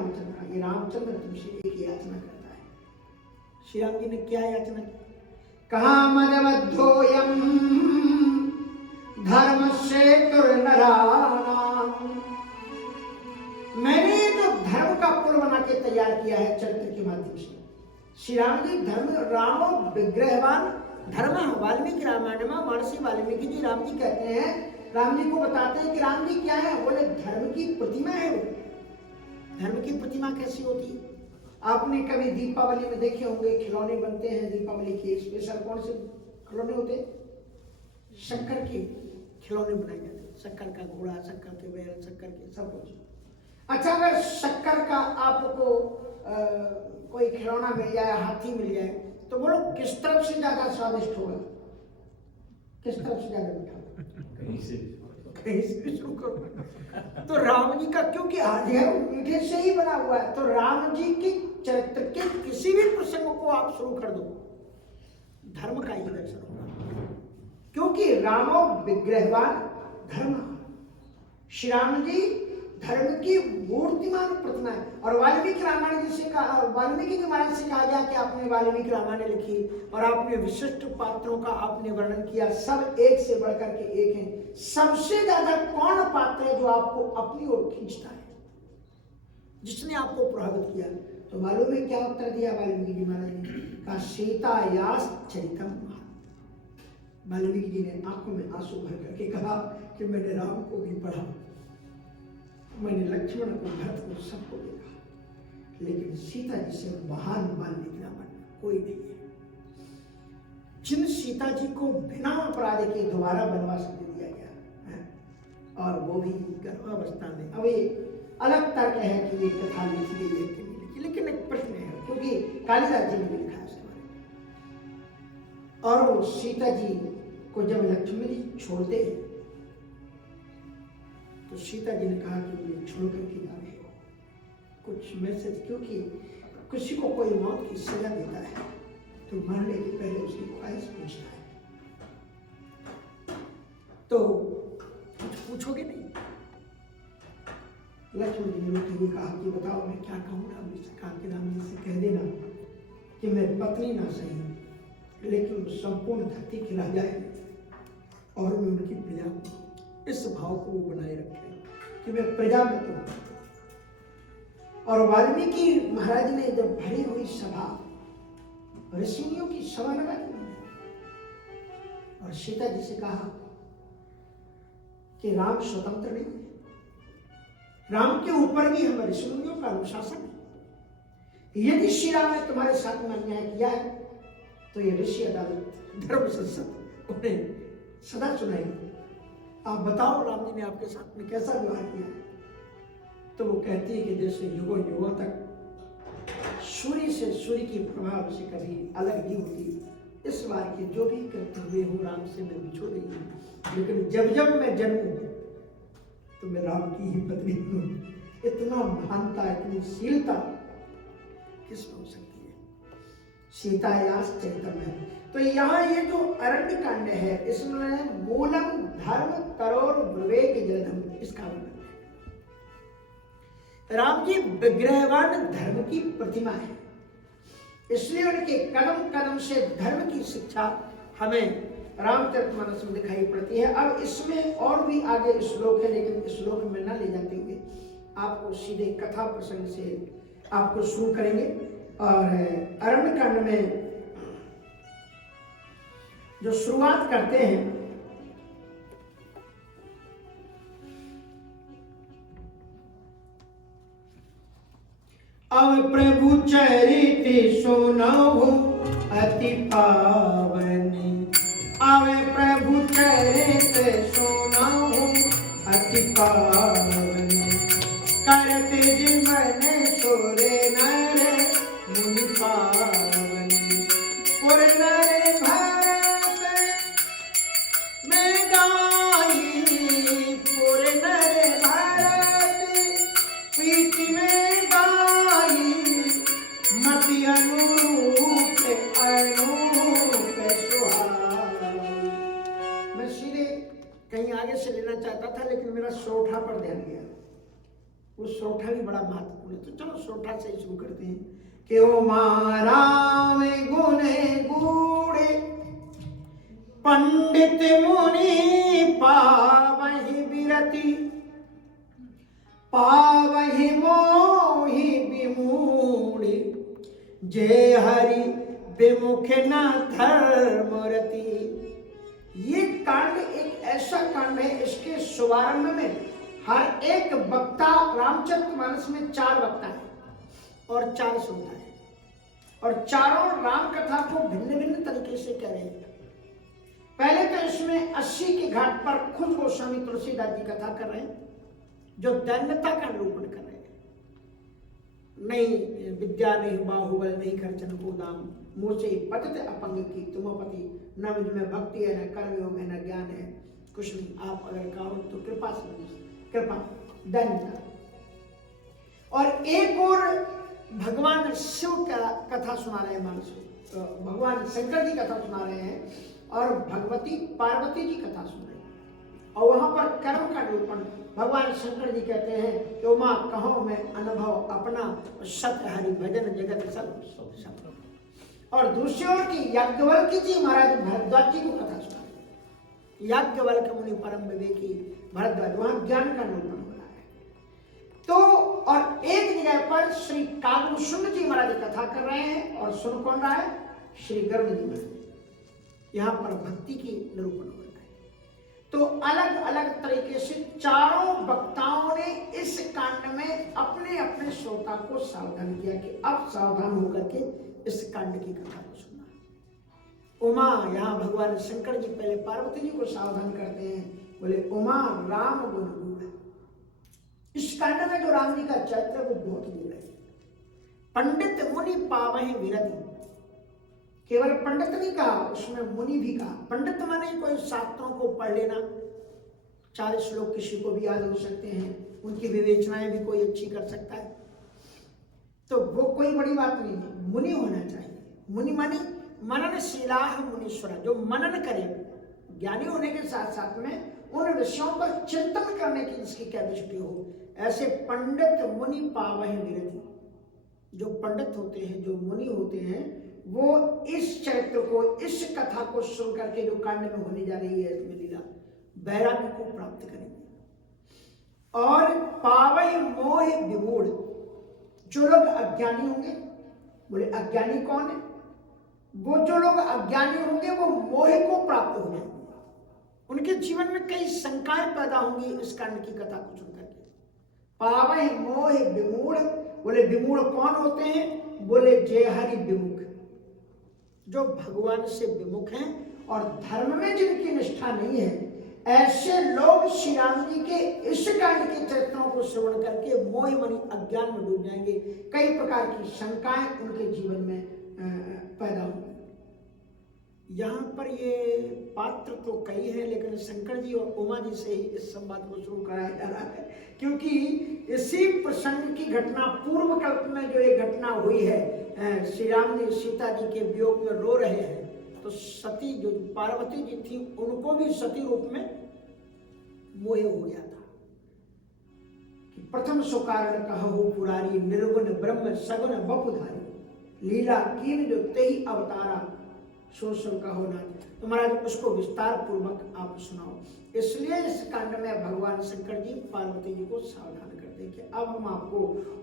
रामचंद्र, ये रामचंद्र तुमसे एक याचना करता है। श्री राम जी ने क्या याचना की? कहा मदवद्धोयम धर्मस्य तुर्नराणाम, मैंने तो धर्म का पुल बना के तैयार किया है चरित्र के माध्यम से। श्री राम जी धर्म, रामो विग्रहवान धर्म। वाल्मीकि रामायण में महर्षि वाल्मीकि जी राम जी कहते हैं, राम जी को बताते हैं कि राम जी क्या है, बोले धर्म की प्रतिमा है वो। धर्म की प्रतिमा कैसी होती है? आपने कभी दीपावली में देखे होंगे खिलौने बनते हैं दीपावली के, स्पेशल कौन से खिलौने होते हैं? शक्कर के खिलौने बनाए जाते हैं, शक्कर का घोड़ा, शक्कर के बैल, शक्कर के सब कुछ। अच्छा, अगर शक्कर का आपको कोई खिलौना मिल जाए, हाथी मिल जाए, तो बोलो किस तरफ से ज्यादा स्वादिष्ट होगा? किस तरफ से ज्यादा मीठा होगा? कहीं से भी शुरू करो। तो राम जी का क्योंकि आधार मीठे से ही बना हुआ है, तो राम जी के चरित्र के किसी भी प्रसंग को आप शुरू कर दो, धर्म का ही दर्शन होगा, क्योंकि रामो विग्रहवान धर्म। श्री राम जी धर्म की मूर्तिमान प्रतिमा है। और वाल्मीकि रामायण जी से कहा, वाल्मीकि जी महाराज से कहा गया कि आपने वाल्मीकि रामायण लिखी और आपने विशिष्ट पात्रों का आपने वर्णन किया, सब एक से बढ़कर के एक हैं। सबसे ज्यादा कौन पात्र है जो आपको अपनी ओर खींचता है, जिसने आपको प्रभावित किया? तो मालूम है क्या उत्तर दिया वाल्मीकि जी महाराज ने? कहा सीतायास चरितम। वाल्मीकि जी ने आंखों में आंसू भर करके कहा कि मैंने राम को भी पढ़ा, मैंने लक्ष्मण को, भरत को, सबको देखा, लेकिन सीता जी से महान वाल्मीकि रामायण कोई नहीं है। जिन सीता जी को बिना अपराध के दोबारा वनवास दे दिया गया है, और वो भी गर्भावस्था में। अब ये अलग तर्क है कि ये कथा लिखी गई है कि नहीं लिखी, लेकिन एक प्रश्न है, क्योंकि कालिदास जी ने भी लिखा है इसके बारे में। और वो सीता जी को जब लक्ष्मण जी छोड़ते हैं तो सीता जी ने कहा कि मुझे छोड़ करके जा रहे हो, कुछ मैसेज, क्योंकि किसी को कोई मौत की सजा देता है तो मरने के पहले उसकी ख्वाहिश पूछता है, तो कुछ पूछोगे नहीं? लक्ष्मण जी ने मुझे कहा कि बताओ मैं क्या कहूँ? राम जी से कहा कि राम जी से कह देना कि मैं पत्नी ना सही, लेकिन संपूर्ण धरती खिला जाए और मैं उनकी प्रजा हूँ। इस भाव को वो बनाए रखे कि मैं प्रजा में तो हूं। और वाल्मीकि महाराज ने जब भरी हुई सभा, ऋषियों की सभा लगा दी और सीता जी से कहा कि राम स्वतंत्र नहीं है, राम के ऊपर भी हम ऋषियों का अनुशासन है। यदि श्री राम ने तुम्हारे साथ में अन्याय किया है तो ये ऋषि अदालत, धर्म संसद उन्हें सदा सुनाएंगे। आप बताओ राम जी ने आपके साथ में कैसा व्यवहार किया है? तो वो कहती है कि जैसे युगों युगों तक सूर्य से, सूर्य की प्रभाव से कभी अलग नहीं होती, इस बार के जो भी करते हुए हो राम से मैं बिछुड़ गई हूँ, लेकिन जब जब मैं जन्मूं तो मैं राम की ही पत्नी हूँ। इतना महानता, इतनी शीलता किसमें हो सकती है? सीतायास चरितम है। तो यहाँ ये जो अरण्य कांड है, इसमें मूलम धर्म तरोर विवेक जलधम, इसका वर्णन है। राम जी विग्रहवान धर्म की प्रतिमा है, इसलिए उनके कदम कदम से धर्म की शिक्षा हमें रामचरितमानस में दिखाई पड़ती है। अब इसमें और भी आगे श्लोक है, लेकिन इस श्लोक में न ले जाते हुए आपको सीधे कथा प्रसंग से आपको शुरू करेंगे। और अरण्य कांड में जो शुरुआत करते हैं, अब प्रभु चरित सुनहु अति पावनी, अब प्रभु चरित सुनहु अति पावनी, करते जीवन सुर नर मुनि पावनी, पुर नर भरत में गाई, पुर नर भरत प्रीति में गाई, मति अनुरूप अनूप सुहाई। मैं सीधे कहीं आगे से लेना चाहता था, लेकिन मेरा सोठा पर ध्यान गया, वो सोठा भी बड़ा महत्वपूर्ण है। तो चलो सोठा से शुरू करते हैं कि ओ राम गुने गूढ़े पंडित मुनि पावहि विरति पावहि मोहि विमूढ़ि जय हरि विमुख न धर्मरति। ये कांड एक ऐसा कांड है, इसके शुभारंभ में हर एक वक्ता, रामचरितमानस में 4 वक्ता है और 4 श्रोता है, और चारों राम कथा को भिन्न भिन्न तरीके से कह रहे हैं। पहले तो इसमें 80 के घाट पर खुद गोस्वामी तुलसीदास जी कथा कर रहे हैं, जो दैन्यता का निरूपण कर रहे हैं। नहीं विद्या, नहीं बाहुबल, नहीं खर्चन को दाम, मुझसे पतित अपंग की तुमपति, न मुझ में भक्ति है, न कर्म योग है, न ज्ञान है, कुछ नहीं। आप अगर कहो तो कृपा से, कृपा दैन्यता। और एक और भगवान शिव का कथा सुना रहे हैं मानस, तो भगवान शंकर जी कथा सुना रहे हैं और भगवती पार्वती जी कथा सुन रहे हैं। और वहां पर कर्म का निरूपण भगवान शंकर जी कहते हैं कि उमा कहो मैं अनुभव अपना, सत्य हरि भजन जगत सब। और दूसरी ओर की याज्ञवल्क्य जी महाराज भरद्वाज जी को कथा सुना रहे हैं। याज्ञवल्क्य मुनि परम विवेकी भरद्वाज, वहां ज्ञान का निरूपण हो रहा है। तो और एक जगह पर श्री कागभूषण जी महाराज कथा कर रहे हैं, और सुन कौन रहा है? श्री गरुड़ जी महाराज। यहाँ पर भक्ति की निरूपण हो रहा है। तो अलग अलग तरीके से चारों वक्ताओं ने इस कांड में अपने अपने श्रोता को सावधान किया कि अब सावधान होकर के इस कांड की कथा को सुनना। उमा, यहाँ भगवान शंकर जी पहले पार्वती जी को सावधान करते हैं, बोले उमा राम गुण गूढ़। इस कांड में जो राम जी का चरित्र है वो बहुत गूढ़ है। पंडित मुनि पावहि विरति, केवल पंडित नहीं कहा, उसमें मुनि भी कहा। पंडित माने कोई शास्त्रों को पढ़ लेना, 4 श्लोक किसी को भी याद हो सकते हैं, उनकी विवेचनाएं भी कोई अच्छी कर सकता है, तो वो कोई बड़ी बात नहीं है। मुनि होना चाहिए। मुनि माने मननशीलाः मुनीश्वरा, जो मनन करे, ज्ञानी होने के साथ साथ में उन विषयों पर चिंतन करने की जिसकी कैपेसिटी हो, ऐसे पंडित मुनि पावहि विरति। जो पंडित होते हैं, जो मुनि होते हैं, वो इस चरित्र को, इस कथा को सुन करके जो कांड में होने जा रही है इसमें लीला, वैराग्य को प्राप्त करेंगे। और पावहि मोह विमूढ़, जो लोग अज्ञानी होंगे, बोले अज्ञानी कौन है? वो जो लोग अज्ञानी होंगे वो मोह को प्राप्त हो जाएंगे। उनके जीवन में कई शंकाएं पैदा होंगी इस कांड की कथा को सुनकर के। पावहि मोह विमूढ़, बोले विमूढ़ कौन होते हैं? बोले जय हरि विमुख, जो भगवान से विमुख हैं और धर्म में जिनकी निष्ठा नहीं है, ऐसे लोग श्री राम जी के इस कांड के चरित्रों को श्रवण करके मोह मणि अज्ञान में डूब जाएंगे। कई प्रकार की शंकाएं उनके जीवन में पैदा होंगी। यहाँ पर ये पात्र तो कई हैं, लेकिन शंकर जी और उमा जी से ही इस संवाद को शुरू कराया जा रहा है, क्योंकि इसी प्रसंग की घटना पूर्व कल्प में जो ये घटना हुई है, श्री राम जी सीता जी के वियोग में रो रहे हैं, तो सती जो पार्वती जी थी उनको भी सती रूप में मोह हो गया था कि प्रथम सुकारण कहु पुरारी, निर्गुण ब्रह्म सगुण बपुधारी, लीला कीन जो तेहि अवतारा, सो कहो ना। तो महाराज उसको विस्तार पूर्वक आप सुनाओ। इसलिए इस कांड में भगवान शंकर जी पार्वती जी को सावधान करते हैं कि अब हम आपको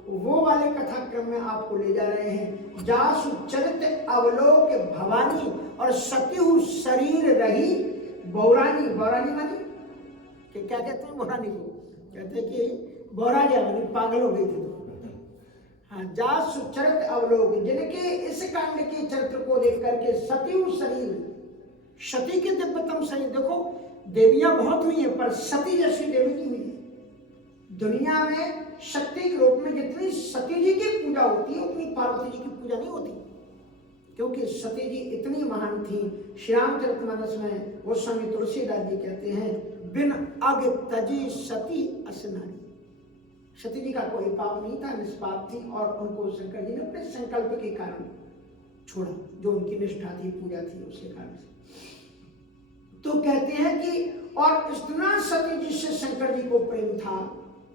वो वाले कथा क्रम में आपको ले जा रहे हैं, जासु चरित अवलोक भवानी और सत्यु शरीर रही बौरानी। बौरानी मानी कि क्या कहते हैं? बौरानी को कहते हैं कि बौरा गया, मानी पागल हो गई थी। हाँ, जासु चरित अवलोक, जिनके इस कांड के चरित्र को देख करके सत्यु शरीर, सती के दिव्यतम शरीर, देखो देवियां बहुत हुई हैं पर सती जैसी देवी नहीं हुई है। दुनिया में शक्ति के रूप में जितनी सती जी की पूजा होती है उतनी पार्वती जी की पूजा नहीं होती, क्योंकि सती जी इतनी महान थी। श्री रामचरितमानस में गोस्वामी तुलसीदास जी कहते हैं, बिन अग तजी सती असनारी। सती जी का कोई पाप नहीं था, निष्पाप थी, और उनको शंकर जी ने अपने संकल्प के कारण छोड़ा, जो उनकी निष्ठा थी, पूजा थी, उसके कारण से। तो कहते हैं कि और इतना सती जी से शंकर जी को प्रेम था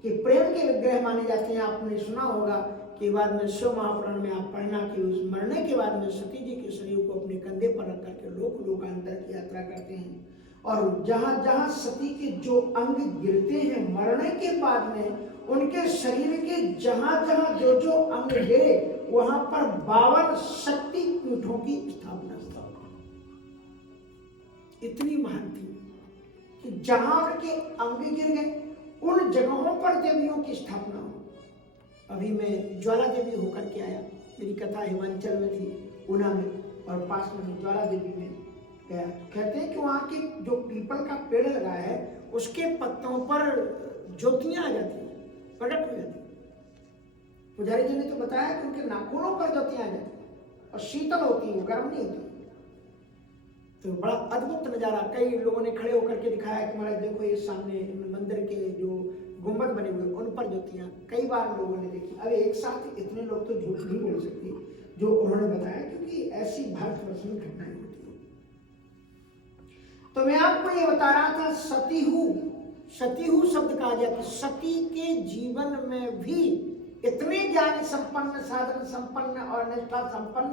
कि प्रेम के विग्रह माने जाते हैं। आपने सुना होगा कि बाद में शिव महापुराण में आप पढ़ना कि उस मरने के बाद में सती जी के शरीर को अपने कंधे पर रख करके लोकांतर की यात्रा करते हैं, और जहां जहां सती के जो अंग गिरते हैं मरने के बाद में, उनके शरीर के जहां जहां जो जो अंग गिरे वहां पर 52 शक्ति पीठों की स्थापना। इतनी महान थी कि जहां उनके अंग गिर गए उन जगहों पर देवियों की स्थापना हो। अभी मैं ज्वाला देवी होकर के आया, मेरी कथा हिमाचल में थी, ऊना में, और पास में ज्वाला देवी में गया। कहते हैं कि वहाँ के जो पीपल का पेड़ लगा है उसके पत्तों पर ज्योतियां आ जाती हैं, प्रकट हो जाती है। पुजारी जी ने तो बताया कि उनके नाखूनों पर ज्योतियां आ जाती हैं और शीतल होती है, वो गर्म नहीं होती। तो बड़ा अद्भुत नजारा, कई लोगों ने खड़े होकर के दिखाया कि महाराज देखो ये सामने मंदिर के जो गुंबद बने हुए उन पर ज्योतियां कई बार लोगों ने देखी। अब एक साथ इतने लोग तो झूठ नहीं बोल सकते जो उन्होंने बताया, क्योंकि ऐसी भारतवर्ष में घटनाएं होती है। तो मैं आपको ये बता रहा था, सतीहू शब्द कहा गया कि सती के जीवन में भी इतने ज्ञान संपन्न, साधन संपन्न और निष्ठा संपन्न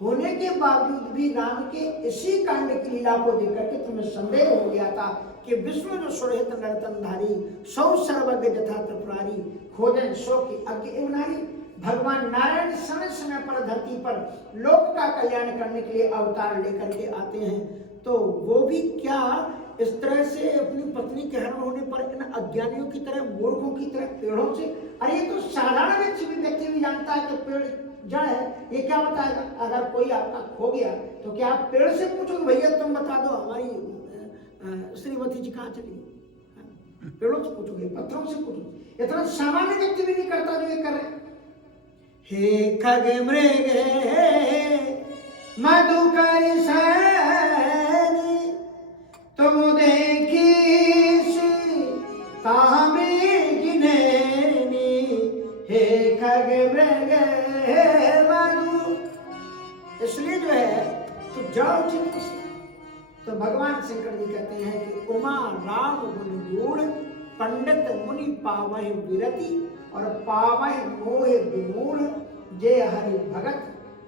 होने के बावजूद भी राम के इसी कांड की लीला को देखकर के तुम्हें संदेह हो गया था कि विष्णु जो सुरहित नर्तनधारी, सौ सर्वज्ञ जथा त्रिपुरारी, खोजन सो की अज्ञ एवनारी। भगवान नारायण समय समय पर धरती पर लोक का कल्याण करने के लिए अवतार लेकर के आते हैं, तो वो भी क्या इस तरह से अपनी पत्नी के हरण होने पर इन अज्ञानियों की तरह, मूर्खों की तरह पेड़ों से, अरे ये तो साधारण व्यक्ति भी जानता है कि पेड़ जड़ है, ये क्या बताएगा। अगर कोई आपका खो गया तो क्या आप पेड़ से पूछोगे भैया तुम बता दो हमारी श्रीमती जी कहाँ चली, पेड़ों से पूछोगे, पत्थरों से पूछोगे। इतना सामान्य व्यक्ति भी नहीं करता जो ये कर रहे। हे खग मृग मधुकर सैनी तुम देखी हे खग मृग मधु, इसलिए जो है तो जाओ ठीक से। तो भगवान शंकर जी कहते हैं कि उमा राम गुण गुण पंडित मुनि पावहि विरति और पावहि मोह विमूढ़ जय हरि भगत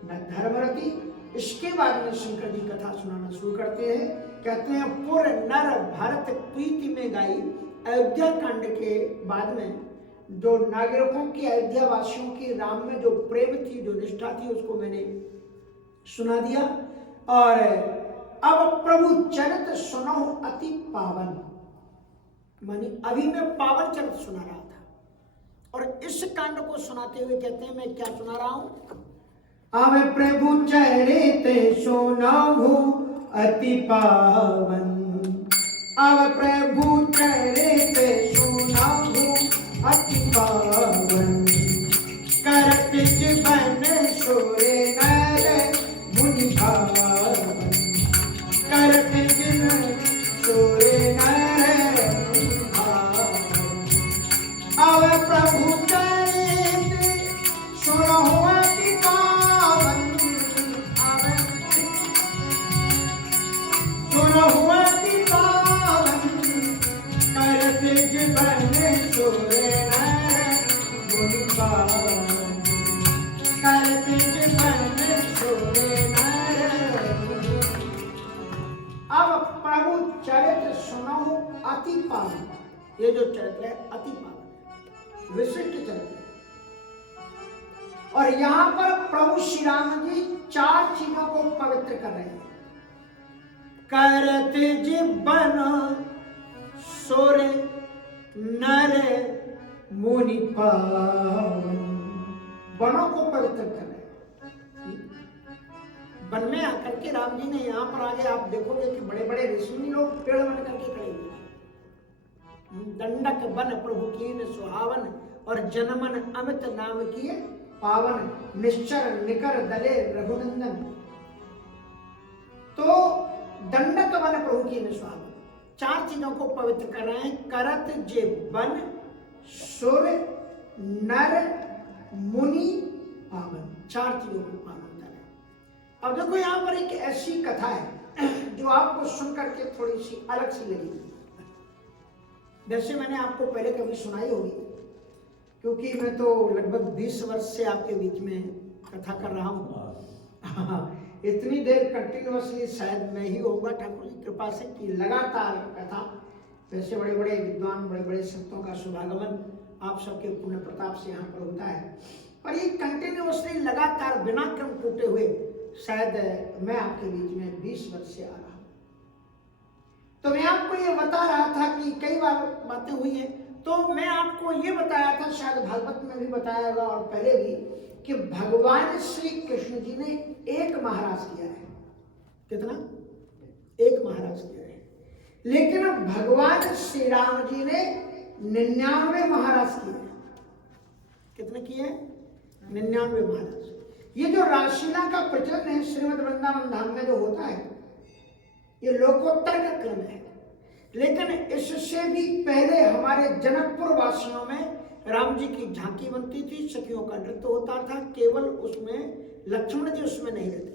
न धर्मरति। इसके बाद में शंकर जी कथा सुनाना शुरू करते हैं। कहते हैं पुर नर भरत प्रीति में गाई। अयोध्या कांड के बाद में जो नागरिकों की, अयोध्या वासियों की राम में जो प्रेम थी, जो निष्ठा थी, उसको मैंने सुना दिया। और अब प्रभु चरित सुनो अति पावन, मानी अभी मैं पावन चरित सुना रहा था, और इस कांड को सुनाते हुए कहते हैं मैं क्या सुना रहा हूं। अब प्रभु चरित सुनो अति पावन, अब प्रभु चरित सुनो अति पावन, करत जीवन सुरे नर मुनि भावन, करत जीवन सुरे नर मुनि भावन। अब प्रभु चरित सुनो अति पावन, सुनो अति पावन, करत जीवन सुरे नर मुनि भावन, करत जीवन सुरे नर। अब प्रभु चरित्र सुनो अति पावन, ये जो चरित्र है अति पावन, विशिष्ट चरित्र है। और यहां पर प्रभु श्री राम जी 4 चीजों को पवित्र कर रहे हैं। करत जीवन सुर नर मुनि पावन, वनों को पवित्र कर रहे हैं। वन में आकर के राम जी ने यहाँ पर आगे आप देखोगे कि बड़े बड़े ऋषि लोग पेड़ बन करके खड़े हुए हैं। दंडक वन प्रभु कीन सुहावन और जनमन अमित नाम किए पावन, निश्चर निकर दले रघुनंदन। तो दंडक वन प्रभु कीन सुहावन, 4 चीजों को पवित्र कर रहे हैं। करत जे वन सुर नर मुनि पावन, 4 चीजों को पावन होता है। अब देखो यहाँ पर एक ऐसी कथा है जो आपको सुन करके थोड़ी सी अलग सी लगी। जैसे मैंने आपको पहले कभी सुनाई होगी क्योंकि मैं तो लगभग 20 वर्ष से आपके बीच में कथा कर रहा हूँ। इतनी देर कंटिन्यूअसली शायद मैं ही होऊंगा ठाकुर जी कृपा से कि लगातार कथा। वैसे बड़े बड़े विद्वान, बड़े बड़े संतों का शुभागमन आप सबके पुण्य प्रताप से यहाँ पर होता है, और ये कंटिन्यूअसली लगातार बिना क्रम टूटे हुए शायद मैं आपके बीच में 20 वर्ष से आ रहा हूँ। तो मैं आपको ये बता रहा था कि कई बार बातें हुई हैं, तो मैं आपको ये बताया था, शायद भागवत में भी बताया होगा और पहले भी, कि भगवान श्री कृष्ण जी ने एक महाराज किया है। कितना? एक महाराज किया है। लेकिन अब भगवान श्री राम जी ने 99 महाराज किए हैं। कितने किए हैं? 99 महाराज। ये जो रासलीला का प्रचलन है श्रीमद् वृंदावन धाम में जो होता है, ये लोकोत्तर का क्रम है। लेकिन इससे भी पहले हमारे जनकपुर वासियों में राम जी की झांकी बनती थी, सखियों का नृत्य होता था, केवल उसमें लक्ष्मण जी उसमें नहीं रहते।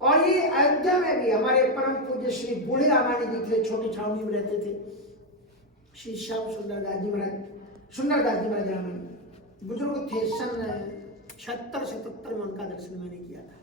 और ये अयोध्या में भी हमारे परम पूज्य श्री बूढ़ी रामायणी जी थे, छोटी छावनी में रहते थे। श्री श्याम सुंदरदास जी महाराज रामायणी बुजुर्ग थे, सन 76-77 में उनका दर्शन मैंने किया था।